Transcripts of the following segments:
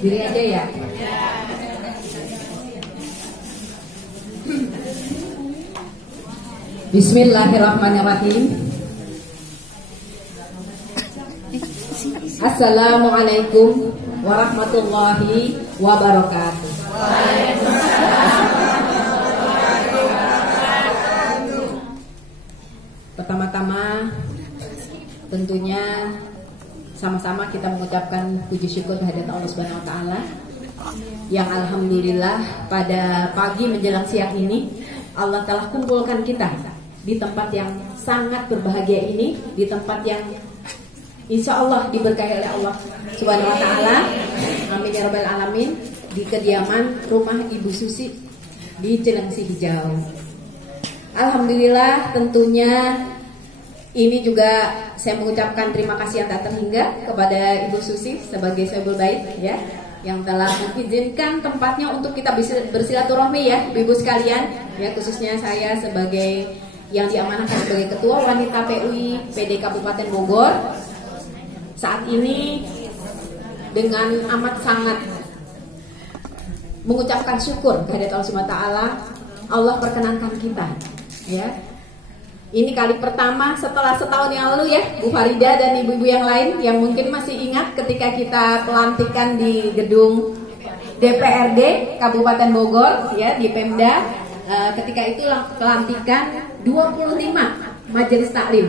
Diri aja ya. Bismillahirrahmanirrahim. Assalamualaikum warahmatullahi wabarakatuh. Pertama-tama tentunya sama-sama kita mengucapkan puji syukur kehadirat Allah Subhanahu wa taala yang alhamdulillah pada pagi menjelang siang ini Allah telah kumpulkan kita di tempat yang sangat berbahagia ini, di tempat yang insya Allah diberkahi oleh Allah Subhanahu wa taala. Amin ya rabbal alamin. Di kediaman rumah Ibu Susi di Cilengsi Hijau. Alhamdulillah, tentunya ini juga saya mengucapkan terima kasih yang tak terhingga kepada Ibu Susi sebagai Sohibul Bait ya, yang telah mengizinkan tempatnya untuk kita bisa bersilaturahmi ya, Ibu sekalian ya, khususnya saya sebagai yang diamanahkan sebagai Ketua Wanita PUI PD Kabupaten Bogor. Saat ini dengan amat sangat mengucapkan syukur kehadirat Allah Subhanahu wa taala, Allah perkenankan kita ya. Ini kali pertama setelah setahun yang lalu ya, Bu Farida dan ibu-ibu yang lain yang mungkin masih ingat ketika kita pelantikan di gedung DPRD Kabupaten Bogor ya, di Pemda. Ketika itu pelantikan 25 majelis taklim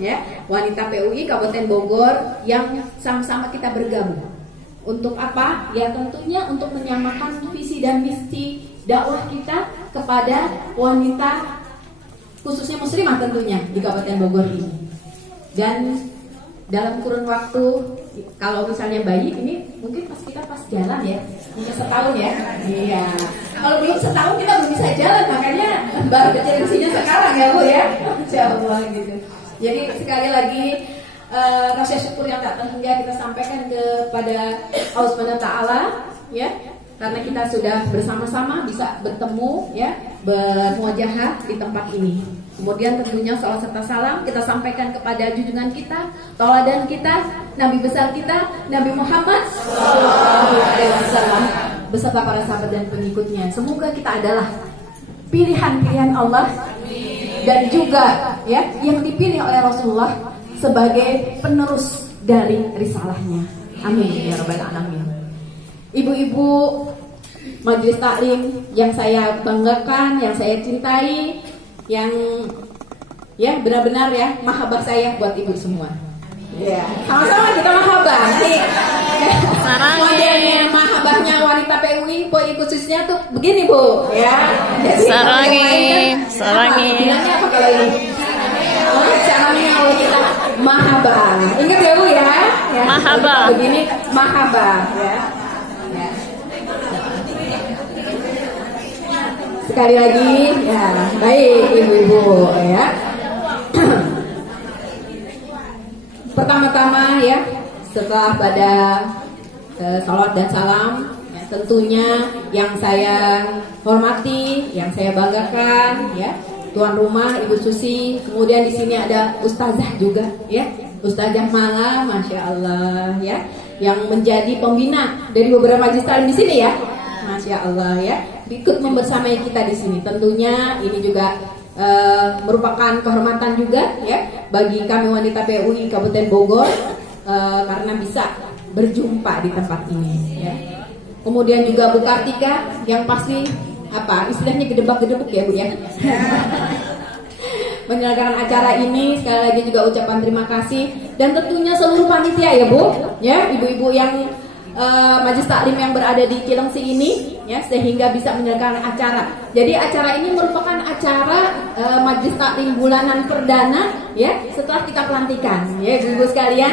ya, wanita PUI Kabupaten Bogor yang sama-sama kita bergabung. Untuk apa? Ya tentunya untuk menyamakan visi dan misi dakwah kita kepada wanita khususnya muslimah tentunya di Kabupaten Bogor ini. Dan dalam kurun waktu, kalau misalnya bayi ini mungkin pas jalan ya, mungkin setahun ya. Iya. Kalau belum setahun kita belum bisa jalan, makanya baru kecil-kecilnya sekarang ya Bu ya. Insya Allah gitu. Jadi sekali lagi rasa syukur yang tak terhingga kita sampaikan kepada Allah Subhanahu wa taala ya, karena kita sudah bersama-sama bisa bertemu ya, bermuajahah di tempat ini. Kemudian tentunya salawat serta salam kita sampaikan kepada junjungan kita, tauladan kita, Nabi besar kita, Nabi Muhammad SAW beserta para sahabat dan pengikutnya. Semoga kita adalah pilihan-pilihan Allah dan juga ya yang dipilih oleh Rasulullah sebagai penerus dari risalahnya. Amin ya rabbal alamin. Ibu-ibu majelis taklim yang saya banggakan, yang saya cintai, yang ya benar-benar ya mahabbah saya buat ibu semua. Ya, sama-sama kita mahabbah. Modelnya mahabbahnya wanita PUI, PUI khususnya tuh begini Bu, ya. Sarangi. Bilangnya apa kalau ini? Caranya kalau kita mahabbah. Ingat ya Bu ya. Mahabbah. Begini mahabbah ya. Sekali lagi ya, baik ibu-ibu ya. Pertama-tama ya, setelah pada salawat dan salam ya, tentunya yang saya hormati, yang saya banggakan ya, tuan rumah Ibu Susi. Kemudian di sini ada ustazah juga ya, Ustazah Mala, masya Allah ya, yang menjadi pembina dari beberapa majelis taklim di sini ya, masya Allah ya, ikut membersamai kita di sini. Tentunya ini juga merupakan kehormatan juga ya bagi kami wanita PUI Kabupaten Bogor karena bisa berjumpa di tempat ini ya. Kemudian juga Bu Kartika yang pasti apa istilahnya gedebak-gedebuk ya Bu ya. Menyelenggarakan acara ini, sekali lagi juga ucapan terima kasih dan tentunya seluruh panitia ya Bu ya, ibu-ibu yang majelis taklim yang berada di Cilengsi ini ya, sehingga bisa menyelenggarakan acara. Jadi acara ini merupakan acara majelis taklim bulanan perdana ya setelah kita pelantikan ya ibu sekalian.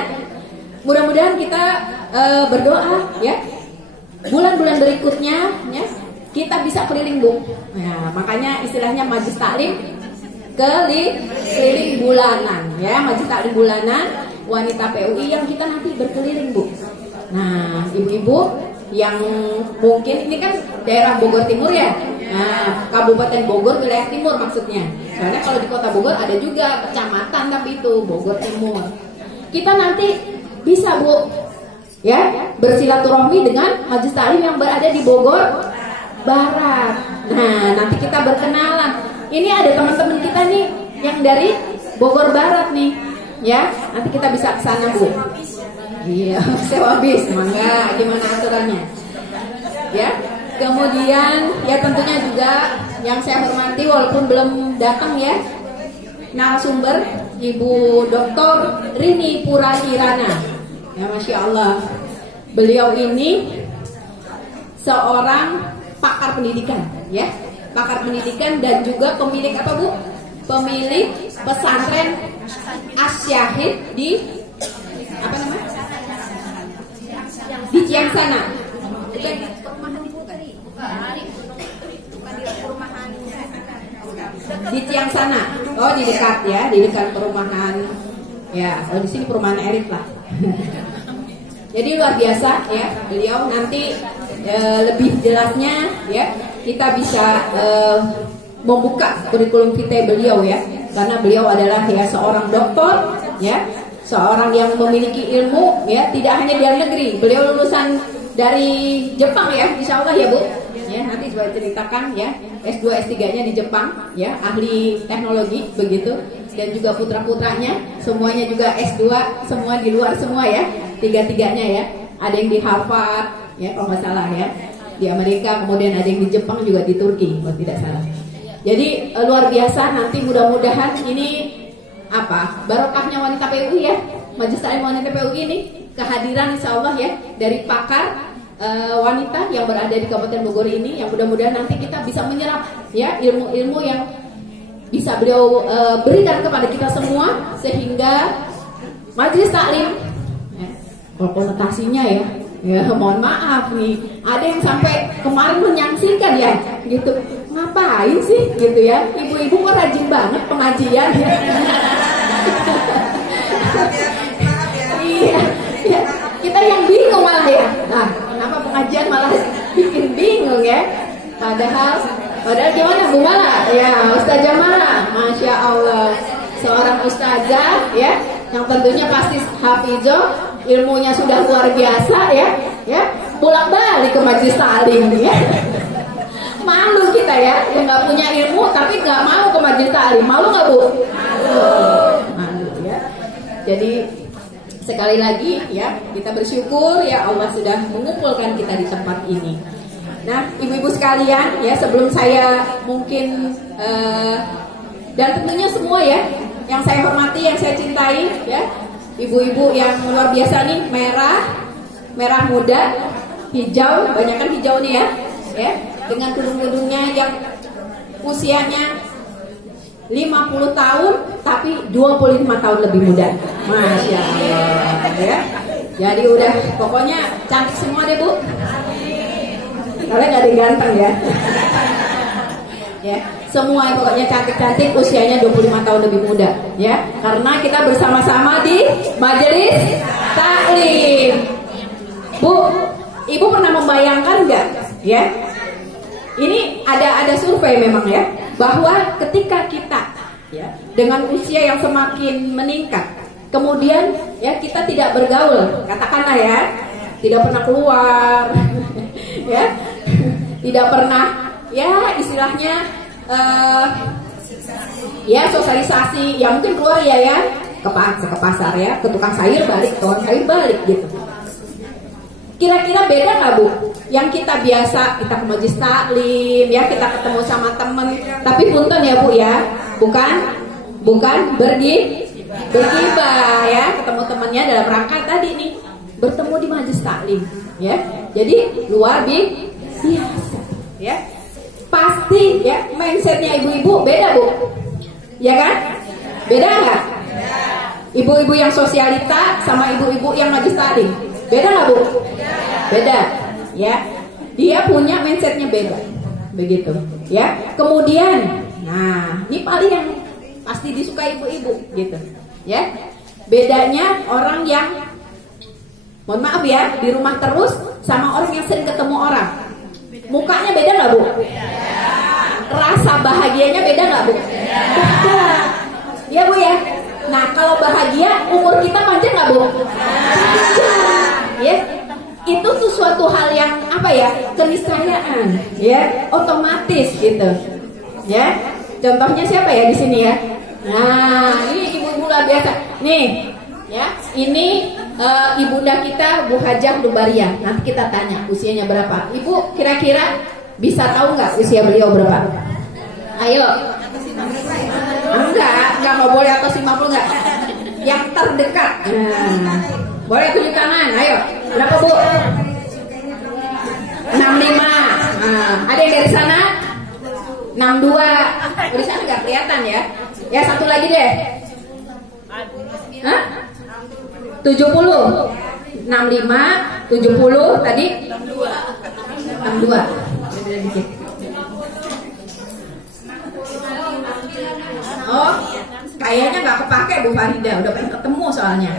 Mudah-mudahan kita berdoa ya bulan-bulan berikutnya ya kita bisa keliling Bu. Ya, makanya istilahnya majelis taklim keliling bulanan ya, majelis taklim bulanan wanita PUI yang kita nanti berkeliling Bu. Nah, ibu-ibu yang mungkin ini kan daerah Bogor Timur ya. Nah, Kabupaten Bogor wilayah timur maksudnya. Soalnya kalau di Kota Bogor ada juga kecamatan tapi itu Bogor Timur. Kita nanti bisa Bu ya, bersilaturahmi dengan majelis taklim yang berada di Bogor Barat. Nah, nanti kita berkenalan. Ini ada teman-teman kita nih yang dari Bogor Barat nih, ya. Nanti kita bisa ke sana, Bu. Iya, sewa bis, mangga. Gimana aturannya? Ya. Kemudian ya tentunya juga yang saya hormati walaupun belum datang ya, narasumber Ibu Dr. Rini Purahirana. Ya, Masya Allah. Beliau ini seorang pakar pendidikan, ya, pakar pendidikan dan juga pemilik apa, Bu? Pemilik pesantren As-Syahid di apa namanya? Di Ciangsana. Di Ciangsana. Oh, di dekat ya, di dekat perumahan. Ya, oh di sini perumahan Erit lah. Jadi luar biasa ya, beliau nanti lebih jelasnya ya kita bisa membuka kurikulum vitae beliau ya, karena beliau adalah ya seorang doktor ya, seorang yang memiliki ilmu ya, tidak hanya di luar negeri. Beliau lulusan dari Jepang ya, insya Allah ya Bu. Ya, nanti coba ceritakan ya, S2 S3-nya di Jepang ya, ahli teknologi begitu, dan juga putra-putranya semuanya juga S2, semua di luar semua ya, tiga-tiganya ya. Ada yang di Harvard ya kalau nggak salah ya, di Amerika, kemudian ada yang di Jepang juga di Turki kalau tidak salah. Jadi luar biasa, nanti mudah-mudahan ini apa barokahnya wanita PUI ya, Majelis Taklim Wanita PUI ini kehadiran insya Allah ya dari pakar wanita yang berada di Kabupaten Bogor ini, yang mudah-mudahan nanti kita bisa menyerap ya ilmu-ilmu yang bisa beliau berikan kepada kita semua, sehingga majelis taklim konotasinya ya mohon maaf nih, ada yang sampai kemarin menyaksikan ya gitu, ngapain sih gitu ya, ibu-ibu kok rajin banget pengajian ya. Iya, ya, kita yang bingung malah ya. Nah, kenapa pengajian malah bikin bingung ya? Padahal gimana Bu Mala? Ya, Ustazah Mala, Masya Allah, seorang ustazah ya, yang tentunya pasti hafizah, ilmunya sudah luar biasa ya, bolak-balik ke majelis taklim ya. Malu kita ya, yang nggak punya ilmu tapi nggak mau ke majelis taklim, malu nggak Bu? Malu ya. Jadi sekali lagi ya, kita bersyukur ya Allah sudah mengumpulkan kita di tempat ini. Nah, ibu-ibu sekalian ya, sebelum saya mungkin dan tentunya semua ya, yang saya hormati, yang saya cintai ya, ibu-ibu yang luar biasa nih, merah muda, hijau, banyak kan hijau nih ya, dengan kerudung-kerudungnya yang usianya 50 tahun tapi 25 tahun lebih muda. Masya Allah ya. Jadi udah pokoknya cantik semua deh Bu. Kalian gak ada yang ganteng ya. Ya, semua pokoknya cantik-cantik, usianya 25 tahun lebih muda ya. Karena kita bersama-sama di majelis taklim. Bu, Ibu pernah membayangkan nggak ya? Ini ada survei memang ya, bahwa ketika kita ya dengan usia yang semakin meningkat, kemudian ya kita tidak bergaul, katakanlah ya, tidak pernah keluar, ya, tidak pernah ya istilahnya ya sosialisasi, ya mungkin keluar ya ke pasar ya, ke tukang sayur balik, ke tukang sayur balik gitu. Kira-kira beda nggak Bu? Yang kita biasa, kita ke majelis taklim ya, kita ketemu sama temen, tapi punten ya Bu ya, bukan bergibah ya, ketemu temannya dalam rangka tadi nih bertemu di majelis taklim ya. Jadi luar biasa ya. Pasti ya mindsetnya ibu-ibu beda Bu, ya kan? Beda nggak? Ibu-ibu yang sosialita sama ibu-ibu yang majelis taklim beda nggak Bu? Beda ya, dia punya mindsetnya beda begitu ya. Kemudian nah ini paling yang pasti disukai ibu-ibu gitu ya, bedanya orang yang mohon maaf ya di rumah terus sama orang yang sering ketemu orang, mukanya beda nggak Bu? Rasa bahagianya beda nggak Bu? Beda ya Bu ya. Nah kalau bahagia umur kita panjang nggak Bu? Panjang ya. suatu hal yang apa ya, keniscayaan, ya, otomatis gitu, ya. Contohnya siapa ya di sini ya? Nah, ini ibu-ibu luar biasa. Nih, ya, ini ibunda kita Bu Hajah Dubaria. Nanti kita tanya usianya berapa. Ibu kira-kira bisa tahu nggak usia beliau berapa? Ayo. Enggak mau boleh atas 50 enggak. Yang terdekat. Nah, boleh tunjuk tangan. Ayo. Berapa Bu? 65. Nah, ada yang dari sana? 62. Di sana nggak kelihatan ya? Ya, satu lagi deh. Hah? 70. 65, 70 tadi 62. Beda dikit. Oh, kayaknya nggak kepake Bu Farida, udah pengen ketemu soalnya.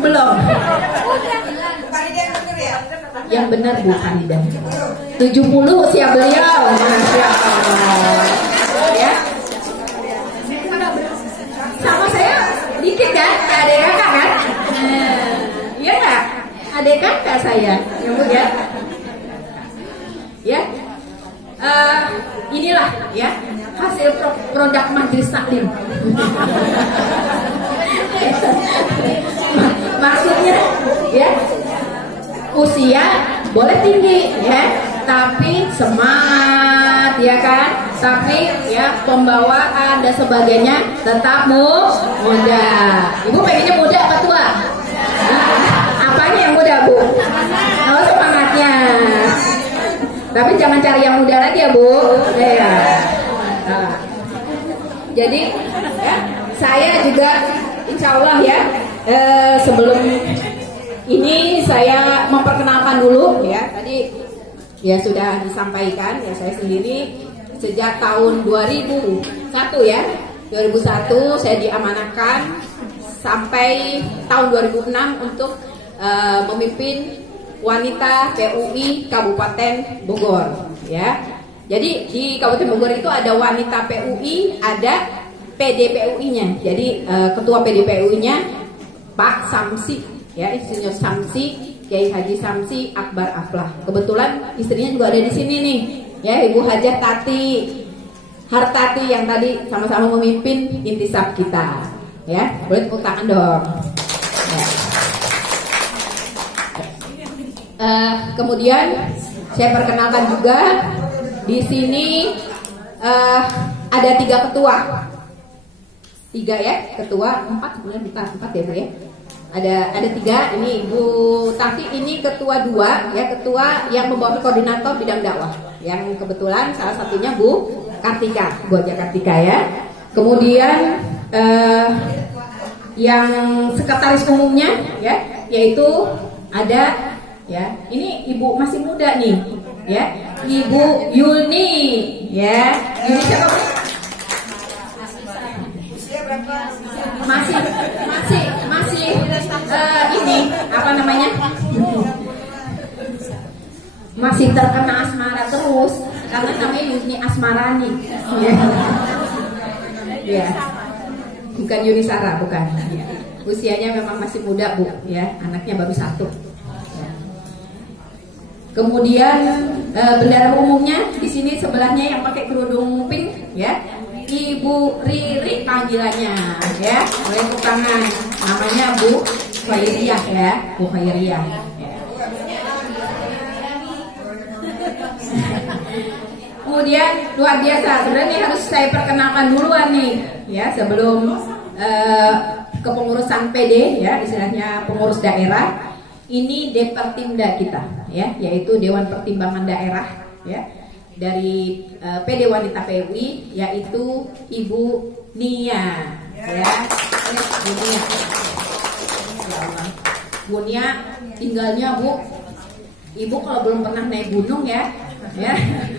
Belum. Yang benar Bu Farida. 70 usia beliau. Masya Allah. Ya. Sama saya dikit kan, adik kakak kan? Iya nggak? Adik kakak saya, ya Bu ya. Ya. Inilah ya hasil produk majelis taklim. Maksudnya ya, usia boleh tinggi ya, tapi semangat ya kan, tapi ya pembawaan dan sebagainya tetap muda. Ibu pengennya muda apa tua? Apanya yang muda Bu? Oh, semangatnya. Tapi jangan cari yang muda lagi ya Bu. Ya. Nah. Jadi ya, saya juga insya Allah ya, sebelum ini saya memperkenalkan dulu ya. Tadi ya sudah disampaikan ya, saya sendiri sejak tahun 2001 ya. 2001 saya diamanahkan sampai tahun 2006 untuk memimpin wanita PUI Kabupaten Bogor ya. Jadi di Kabupaten Bogor itu ada wanita PUI, ada PDPUI-nya. Jadi ketua PDPUI-nya Pak Samsi ya, Insinyur Samsi, Kiai Haji Samsi Akbar Aflah. Kebetulan istrinya juga ada di sini nih ya, Ibu Hajah Tati Hartati yang tadi sama-sama memimpin intisab kita ya. Boleh tepuk tangan dong ya. Kemudian saya perkenalkan juga di sini ada 3 ketua, 3 ya ketua, 4 sebenarnya bukan 4 ya Bu ya. Ada 3, ini Ibu Tati ini ketua 2 ya, ketua yang membawa koordinator bidang dakwah. Yang kebetulan salah satunya Bu Kartika, Bu Hajah Kartika ya. Kemudian yang sekretaris umumnya ya, yaitu ada ya, ini ibu masih muda nih ya, Ibu Yuni ya. Yuni siapa? Masih ini apa namanya, masih terkena asmara terus karena namanya Yuni Asmarani ya. Ya, bukan Yuni Sarah, bukan ya. Usianya memang masih muda Bu ya, anaknya baru 1. Kemudian bendara umumnya di sini sebelahnya yang pakai kerudung pink ya, Ibu Riri panggilannya ya, boleh tepuk tangan. Namanya Bu Khairiyah ya, Bu Khairiyah. Ya. Kemudian luar biasa, sebenarnya harus saya perkenalkan duluan nih ya, sebelum kepengurusan PD ya, istilahnya pengurus daerah. Ini Depertimda kita ya, yaitu Dewan Pertimbangan Daerah ya, dari PD Wanita PUI, yaitu Ibu Nia ya. Bu Nia. Bu Nia tinggalnya Bu, Ibu kalau belum pernah naik gunung ya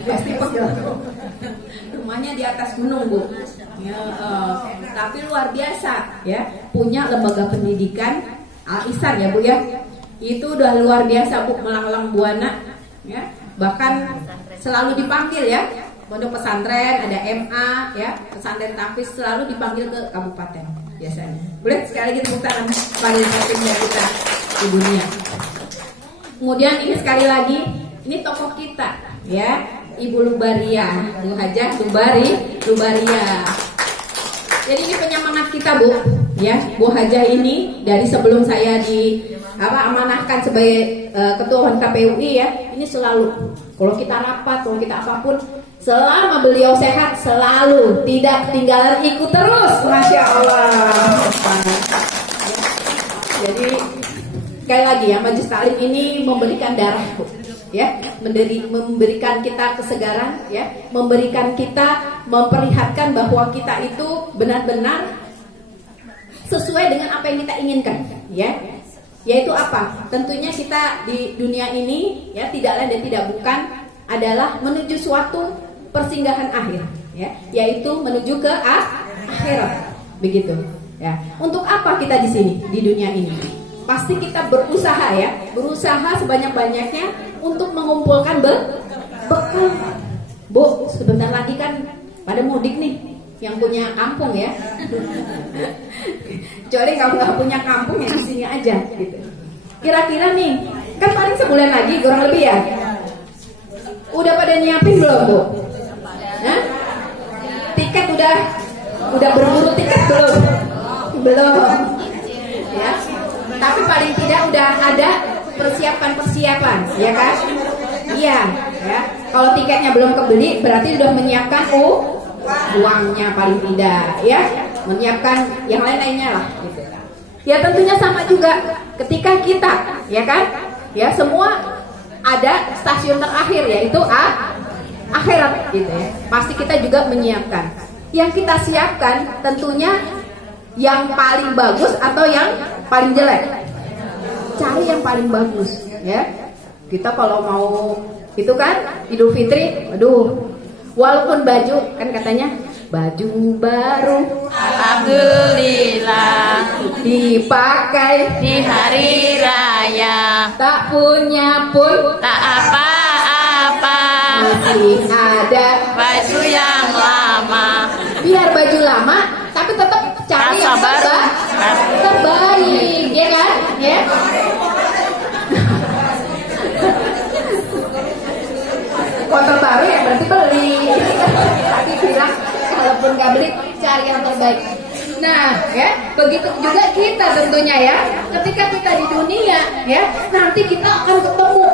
pasti pegel. Rumahnya di atas gunung Bu ya, tapi luar biasa ya, punya lembaga pendidikan Al-Ihsan ya Bu ya. Itu udah luar biasa Bu, melanglang buana ya, bahkan selalu dipanggil ya, pondok pesantren ada MA ya, pesantren tahfiz selalu dipanggil ke kabupaten biasanya. Boleh sekali lagi tepuk tangan panggil timnya kita Ibu Nia. Kemudian ini sekali lagi, ini tokoh kita, ya, Ibu Lubaria, Bu Hajah Lubaria. Jadi ini penyemangat kita, Bu, ya. Bu Hajah ini dari sebelum saya amanahkan sebagai ketua KPUI, ya, ini selalu kalau kita rapat, kalau kita apapun, selama beliau sehat selalu tidak ketinggalan, ikut terus, Masya Allah. Jadi sekali lagi ya, Majelis Taklim ini memberikan darah, Bu, ya, memberikan kita kesegaran, ya, memberikan kita, memperlihatkan bahwa kita itu benar-benar sesuai dengan apa yang kita inginkan, ya. Yaitu apa? Tentunya kita di dunia ini, ya, tidak lain dan tidak bukan adalah menuju suatu persinggahan akhir, ya, yaitu menuju ke akhirat, begitu, ya. Untuk apa kita di sini di dunia ini? Pasti kita berusaha, ya, berusaha sebanyak-banyaknya untuk mengumpulkan bekal. Bu, sebentar lagi kan pada mudik nih, yang punya kampung, ya. Kecuali kalau nggak punya kampung, ya di sini aja, gitu. Kira-kira nih, kan paling sebulan lagi, kurang lebih, ya. Udah pada nyiapin belum, Bu? Hah? Tiket udah berburu tiket belum? Belum. Ya. Tapi paling tidak udah ada persiapan, ya kan? Iya, ya. Kalau tiketnya belum kebeli, berarti sudah menyiapkan uangnya paling tidak, ya. Menyiapkan yang lain-lainnya lah, gitu. Ya tentunya sama juga ketika kita, ya kan? Ya semua ada stasiun terakhir, yaitu akhirat, gitu, ya. Pasti kita juga menyiapkan. Yang kita siapkan tentunya yang paling bagus atau yang paling jelek. Cari yang paling bagus, ya. Kita kalau mau itu kan Idul Fitri, aduh, walaupun baju kan katanya baju baru, alhamdulillah, dipakai di hari raya, tak punya pun tak apa-apa, masih ada baju yang lama. Biar baju lama, tapi tetap cari yang terbaik, ya kan? Ya. Motor baru ya berarti beli. Tadi bilang kalaupun nggak beli, cari yang terbaik. Nah, ya, begitu juga kita tentunya, ya. Ketika kita di dunia, ya, nanti kita akan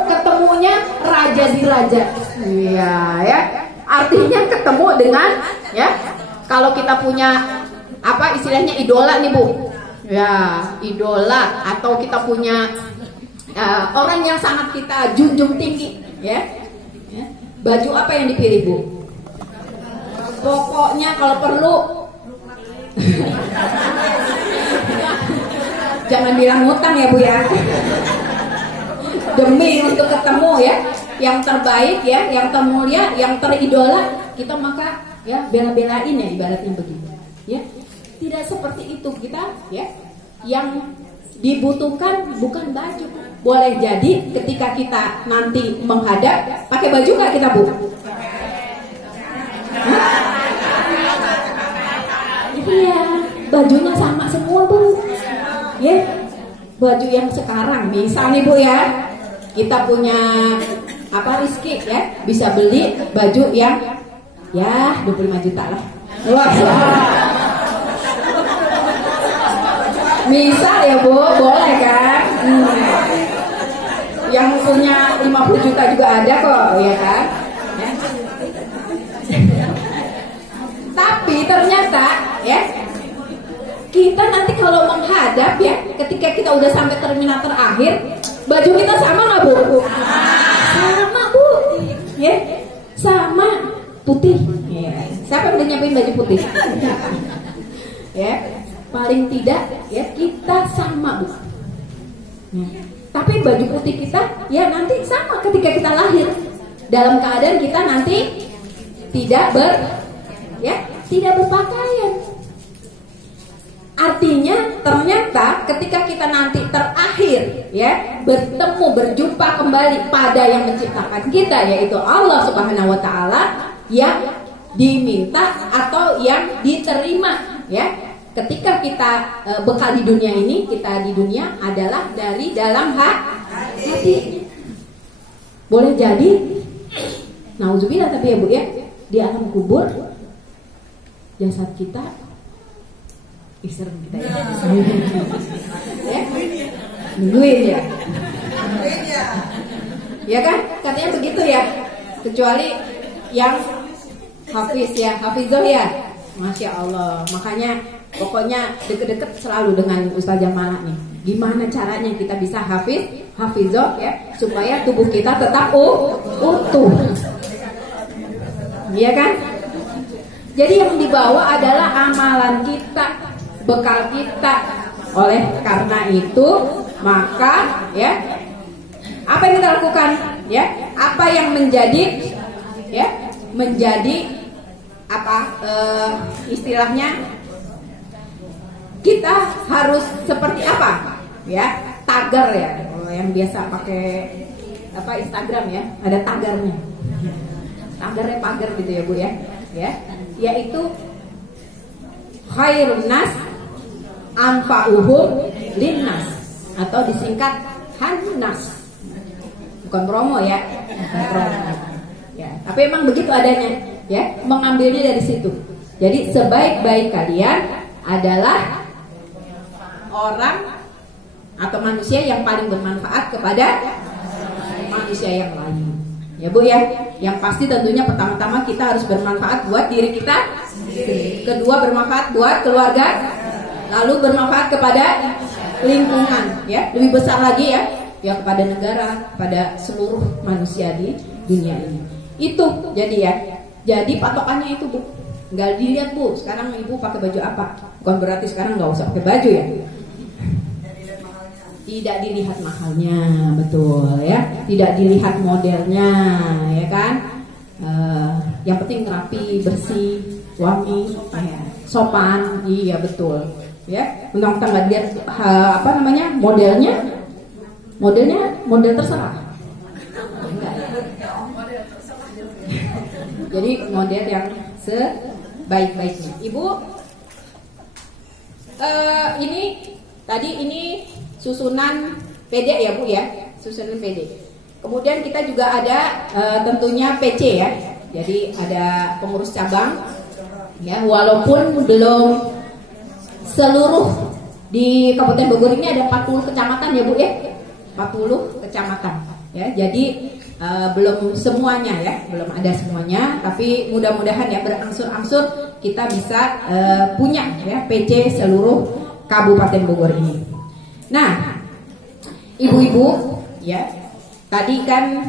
ketemunya raja di raja. Iya, ya. Artinya ketemu dengan, ya, kalau kita punya apa istilahnya idola nih, Bu. Ya, idola, atau kita punya orang yang sangat kita junjung tinggi, ya. Baju apa yang dipilih, Bu? Pokoknya kalau perlu jangan bilang ngutang ya, Bu, ya. Demi untuk ketemu, ya, yang terbaik, ya, yang termulia, yang teridola, kita maka, ya, bela-belain, ya, ibaratnya begitu, ya. Tidak seperti itu kita, ya. Yang dibutuhkan bukan baju. Boleh jadi ketika kita nanti menghadap, pakai baju nggak kita, Bu? Iya, bajunya sama semua, Bu. Ya, baju yang sekarang, misalnya, Bu, ya, kita punya apa rezeki, ya, bisa beli baju yang, ya, 25 juta lah. Wah. Misal ya, Bu, boleh kan? Yang punya 50 juta juga ada kok, ya kan? Ya. Tapi ternyata, ya, kita nanti kalau menghadap, ya, ketika kita udah sampai terminal terakhir, baju kita sama nggak, Bu? Sama, Bu, ya, sama, putih. Ya. Siapa yang udah nyiapin baju putih? Ya. Paling tidak, ya, kita sama, Bu. Ya. Tapi baju putih kita, ya, nanti sama ketika kita lahir, dalam keadaan kita nanti tidak berpakaian. Artinya ternyata ketika kita nanti terakhir, ya, bertemu, berjumpa kembali pada yang menciptakan kita, yaitu Allah Subhanahu wa Ta'ala, yang diminta atau yang diterima, ya. Ketika kita bekal di dunia ini, kita di dunia adalah dari dalam hati. boleh jadi, nauzubillah tapi ya Bu ya, di alam kubur jasad kita serem kita ya. Ya? Nungguin ya. Ya kan? Katanya begitu ya. Kecuali yang hafiz ya, hafizoh ya. Masya Allah. Makanya pokoknya deket-deket selalu dengan Ustazah Mala nih. Gimana caranya kita bisa hafizoh ya, supaya tubuh kita tetap utuh. Iya kan? Jadi yang dibawa adalah amalan kita, bekal kita. Oleh karena itu, maka ya, apa yang kita lakukan? Ya, apa yang menjadi istilahnya kita harus seperti apa? Ya, tagar ya. Kalau yang biasa pakai Instagram ya, ada tagarnya. Tagarnya pagar gitu ya Bu ya. Ya, yaitu khairun nas anfa'uhum linnas, atau disingkat Hannas. Bukan promo ya. Bukan promo. Ya, tapi emang begitu adanya ya, mengambilnya dari situ. Jadi sebaik-baik kalian adalah orang atau manusia yang paling bermanfaat kepada manusia yang lain. Ya Bu ya, yang pasti tentunya pertama-tama kita harus bermanfaat buat diri kita, kedua bermanfaat buat keluarga, lalu bermanfaat kepada lingkungan, ya, lebih besar lagi ya kepada negara, kepada seluruh manusia di dunia ini. Itu jadi ya, jadi patokannya itu Bu, nggak dilihat Bu, sekarang ibu pakai baju apa, bukan berarti sekarang nggak usah pakai baju ya. Tidak dilihat mahalnya, betul ya. Tidak dilihat modelnya, ya kan. Yang penting rapi, bersih, wangi, sopan, iya betul. Ya, mentang-mentang nggak lihat modelnya model terserah. Enggak. Jadi model yang sebaik-baiknya. Ibu, ini susunan PD ya Bu ya, susunan PD. Kemudian kita juga ada tentunya PC ya. Jadi ada pengurus cabang ya, walaupun belum seluruh di Kabupaten Bogor ini ada 40 kecamatan ya Bu ya. 40 kecamatan ya. Jadi belum semuanya ya, belum ada semuanya, tapi mudah-mudahan ya berangsur-angsur kita bisa punya ya PC seluruh Kabupaten Bogor ini. Nah, ibu-ibu ya, tadi kan